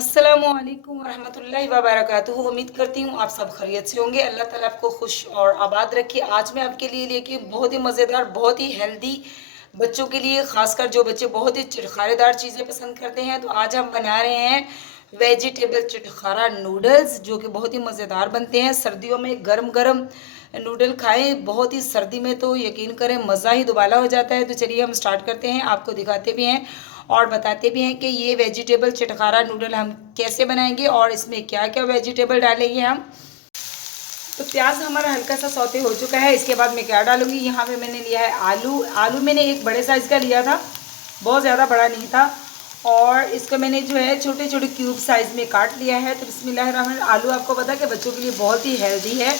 अस्सलामुअलैकुम वरहमतुल्लाहि वबरकातुहू। उम्मीद करती हूँ आप सब खैरियत से होंगे। अल्लाह ताला आपको खुश और आबाद रखे। आज मैं आपके लिए लेके बहुत ही मज़ेदार, बहुत ही हेल्दी, बच्चों के लिए, खासकर जो बच्चे बहुत ही चिटखारेदार चीज़ें पसंद करते हैं, तो आज हम बना रहे हैं वेजिटेबल चिटखारा नूडल्स, जो कि बहुत ही मज़ेदार बनते हैं। सर्दियों में गरम गरम नूडल खाएं, बहुत ही सर्दी में तो यकीन करें मज़ा ही दुबाला हो जाता है। तो चलिए हम स्टार्ट करते हैं, आपको दिखाते भी हैं और बताते भी हैं कि ये वेजिटेबल चटखारा नूडल हम कैसे बनाएंगे और इसमें क्या क्या वेजिटेबल डालेंगे हम। तो प्याज हमारा हल्का सा सौते हो चुका है। इसके बाद मैं क्या डालूंगी, यहाँ पे मैंने लिया है आलू। आलू मैंने एक बड़े साइज़ का लिया था, बहुत ज़्यादा बड़ा नहीं था, और इसको मैंने जो है छोटे छोटे क्यूब साइज़ में काट लिया है। तो बिस्मिल्लाहिर्रहमान। आलू आपको पता है कि बच्चों के लिए बहुत ही हेल्दी है,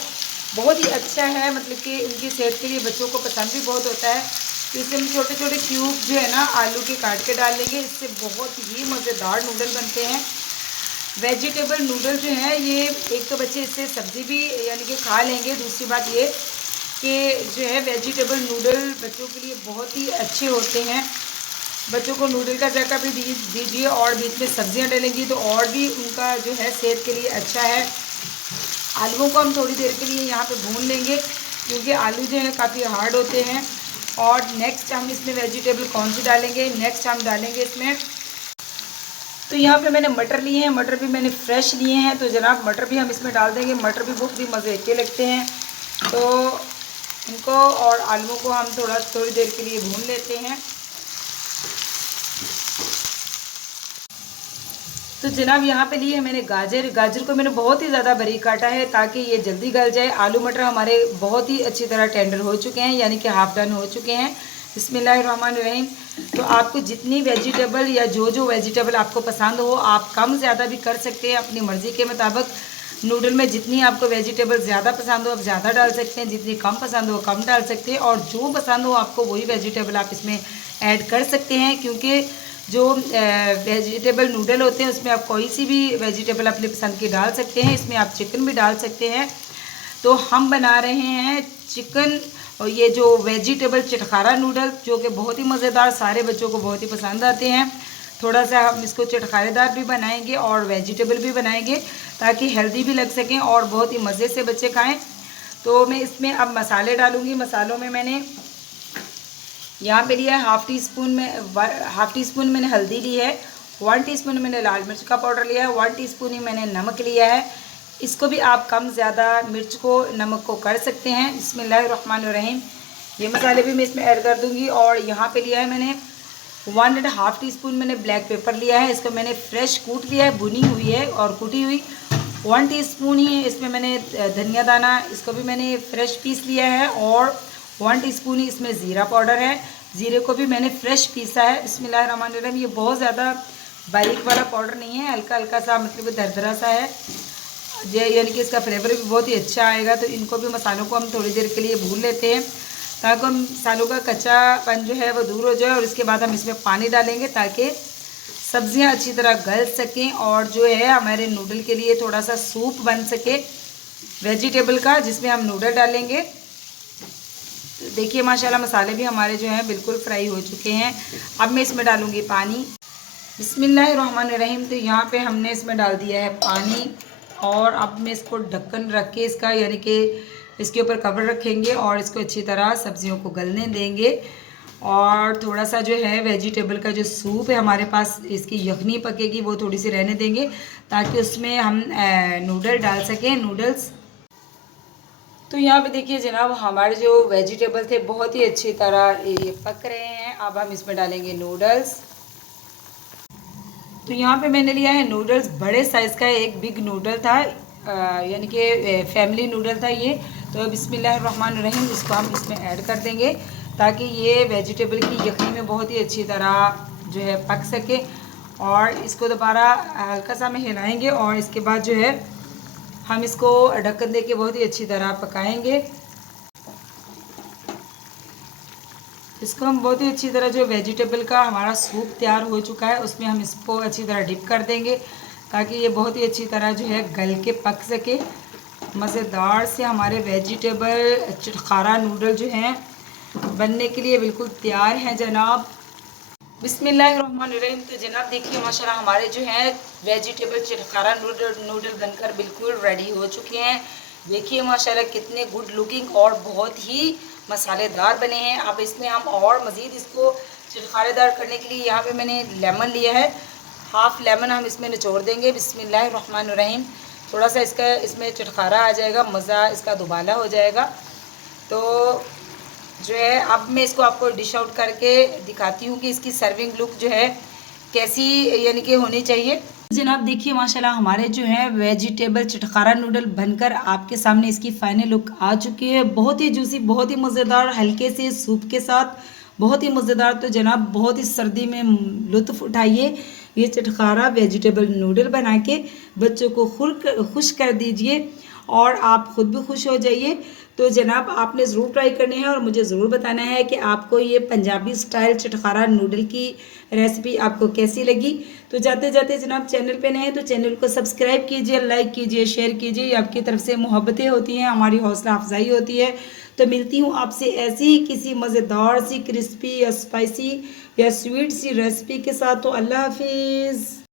बहुत ही अच्छा है, मतलब कि उनकी सेहत के लिए बच्चों को पसंद भी बहुत होता है। तो इससे हम छोटे छोटे क्यूब जो है ना आलू के काट के डाल लेंगे। इससे बहुत ही मज़ेदार नूडल बनते हैं। वेजिटेबल नूडल जो है ये, एक तो बच्चे इससे सब्ज़ी भी यानी कि खा लेंगे, दूसरी बात ये कि जो है वेजिटेबल नूडल बच्चों के लिए बहुत ही अच्छे होते हैं। बच्चों को नूडल का जायका भी दीजिए और बीच में सब्जियां डलेंगी तो और भी उनका जो है सेहत के लिए अच्छा है। आलूओं को हम थोड़ी देर के लिए यहाँ पे भून लेंगे, क्योंकि आलू जो है काफ़ी हार्ड होते हैं। और नेक्स्ट हम इसमें वेजिटेबल कौन सी डालेंगे, नेक्स्ट हम डालेंगे इसमें, तो यहाँ पे मैंने मटर लिए हैं, मटर भी मैंने फ्रेश लिए हैं। तो जनाब मटर भी हम इसमें डाल देंगे। मटर भी बहुत ही मज़े के लगते हैं। तो इनको और आलूओं को हम थोड़ी देर के लिए भून लेते हैं। तो जनाब यहाँ पे लिए मैंने गाजर। गाजर को मैंने बहुत ही ज़्यादा बारीक काटा है ताकि ये जल्दी गल जाए। आलू मटर हमारे बहुत ही अच्छी तरह टेंडर हो चुके हैं, यानी कि हाफ डन हो चुके हैं। बिस्मिल्लाहिर्रहमानिर्रहीम। तो आपको जितनी वेजिटेबल या जो वेजिटेबल आपको पसंद हो, आप कम ज़्यादा भी कर सकते हैं अपनी मर्ज़ी के मुताबिक। नूडल में जितनी आपको वेजिटेबल ज़्यादा पसंद हो आप ज़्यादा डाल सकते हैं, जितनी कम पसंद हो कम डाल सकते हैं, और जो पसंद हो आपको वही वेजिटेबल आप इसमें ऐड कर सकते हैं। क्योंकि जो वेजिटेबल नूडल होते हैं उसमें आप कोई सी भी वेजिटेबल अपने पसंद की डाल सकते हैं। इसमें आप चिकन भी डाल सकते हैं। तो हम बना रहे हैं चिकन, और ये जो वेजिटेबल चटखारा नूडल, जो कि बहुत ही मज़ेदार, सारे बच्चों को बहुत ही पसंद आते हैं। थोड़ा सा हम इसको चटखारेदार भी बनाएंगे और वेजिटेबल भी बनाएंगे ताकि हेल्दी भी लग सकें और बहुत ही मज़े से बच्चे खाएं। तो मैं इसमें अब मसाले डालूँगी। मसालों में मैंने यहाँ पे लिया है हाफ़ टी स्पून मैंने हल्दी ली है, 1 टीस्पून मैंने लाल मिर्च का पाउडर लिया है, 1 टीस्पून ही मैंने नमक लिया है। इसको भी आप कम ज़्यादा मिर्च को, नमक को कर सकते हैं। बिस्मिल्लाहिर्रहमानिर्रहीम। ये मसाले भी मैं इसमें ऐड कर दूँगी। और यहाँ पे लिया है मैंने 1.5 टीस्पून मैंने ब्लैक पेपर लिया है। इसको मैंने फ्रेश कूट लिया है, भुनी हुई है और कूटी हुई। 1 टीस्पून ही इसमें मैंने धनिया दाना, इसको भी मैंने फ्रेश पीस लिया है। और 1 टीस्पून ही इसमें ज़ीरा पाउडर है, ज़ीरे को भी मैंने फ्रेश पीसा है। बिस्मिल्लाहिर्रहमानिर्रहीम। ये बहुत ज़्यादा बारीक वाला पाउडर नहीं है, हल्का हल्का सा, मतलब दरदरा सा है, यानी कि इसका फ्लेवर भी बहुत ही अच्छा आएगा। तो इनको भी, मसालों को हम थोड़ी देर के लिए भून लेते हैं ताकि हम मसालों का कच्चापन जो है वो दूर हो जाए। और इसके बाद हम इसमें पानी डालेंगे ताकि सब्जियां अच्छी तरह गल सकें और जो है हमारे नूडल के लिए थोड़ा सा सूप बन सके वेजिटेबल का, जिसमें हम नूडल डालेंगे। तो देखिए माशाल्लाह मसाले भी हमारे जो हैं बिल्कुल फ्राई हो चुके हैं। अब मैं इसमें डालूँगी पानी। बिस्मिल्लाहिर्रहमानिर्रहीम। तो यहाँ पे हमने इसमें डाल दिया है पानी, और अब मैं इसको ढक्कन रख के, इसका यानी कि इसके ऊपर कवर रखेंगे और इसको अच्छी तरह सब्जियों को गलने देंगे। और थोड़ा सा जो है वेजिटेबल का जो सूप है हमारे पास, इसकी यखनी पकेगी, वो थोड़ी सी रहने देंगे ताकि उसमें हम नूडल डाल सकें, नूडल्स। तो यहाँ पे देखिए जनाब हमारे जो वेजिटेबल थे बहुत ही अच्छी तरह ये पक रहे हैं। अब हम इसमें डालेंगे नूडल्स। तो यहाँ पे मैंने लिया है नूडल्स, बड़े साइज़ का एक बिग नूडल था, यानी कि फैमिली नूडल था ये। तो बिस्मिल्लाहिर्रहमानिर्रहीम, इसको हम इसमें ऐड कर देंगे ताकि ये वेजिटेबल की यखनी में बहुत ही अच्छी तरह जो है पक सके। और इसको दोबारा हल्का सा में हिलाएंगे और इसके बाद जो है हम इसको ढक्कन दे के बहुत ही अच्छी तरह पकाएंगे। इसको हम बहुत ही अच्छी तरह, जो वेजिटेबल का हमारा सूप तैयार हो चुका है उसमें हम इसको अच्छी तरह डिप कर देंगे ताकि ये बहुत ही अच्छी तरह जो है गल के पक सके। मज़ेदार से हमारे वेजिटेबल चटखारा नूडल जो हैं बनने के लिए बिल्कुल तैयार हैं जनाब। बिस्मिल्लाहिर्रहमानिर्रहीम। तो जनाब देखिए माशाल्लाह हमारे जो है वेजिटेबल चिटखारा नूडल बनकर बिल्कुल रेडी हो चुके हैं। देखिए माशाल्लाह कितने गुड लुकिंग और बहुत ही मसालेदार बने हैं। अब इसमें हम और मज़ीद इसको चिटखारेदार करने के लिए यहाँ पे मैंने लेमन लिया है, हाफ़ लेमन हम इसमें निचोड़ देंगे। बिस्मिल्लाहिर्रहमानिर्रहीम। थोड़ा सा इसका इसमें चिटखारा आ जाएगा, मज़ा इसका दुबाला हो जाएगा। तो जो है अब मैं इसको आपको डिश आउट करके दिखाती हूँ कि इसकी सर्विंग लुक जो है कैसी यानी कि होनी चाहिए। जनाब देखिए माशाल्लाह हमारे जो है वेजिटेबल चटखारा नूडल बनकर आपके सामने इसकी फाइनल लुक आ चुकी है। बहुत ही जूसी, बहुत ही मज़ेदार, हल्के से सूप के साथ बहुत ही मज़ेदार। तो जनाब बहुत ही सर्दी में लुत्फ़ उठाइए, ये चटखारा वेजिटेबल नूडल बना के बच्चों को खुश कर दीजिए और आप ख़ुद भी खुश हो जाइए। तो जनाब आपने ज़रूर ट्राई करने हैं और मुझे ज़रूर बताना है कि आपको ये पंजाबी स्टाइल चटखारा नूडल की रेसिपी आपको कैसी लगी। तो जाते जाते जनाब चैनल पे नए हैं तो चैनल को सब्सक्राइब कीजिए, लाइक कीजिए, शेयर कीजिए। ये आपकी तरफ से मोहब्बतें होती हैं, हमारी हौसला अफजाई होती है। तो मिलती हूँ आपसे ऐसी ही किसी मज़ेदार सी, क्रिस्पी या स्पाइसी या स्वीट सी रेसिपी के साथ। तो अल्लाह हाफिज़।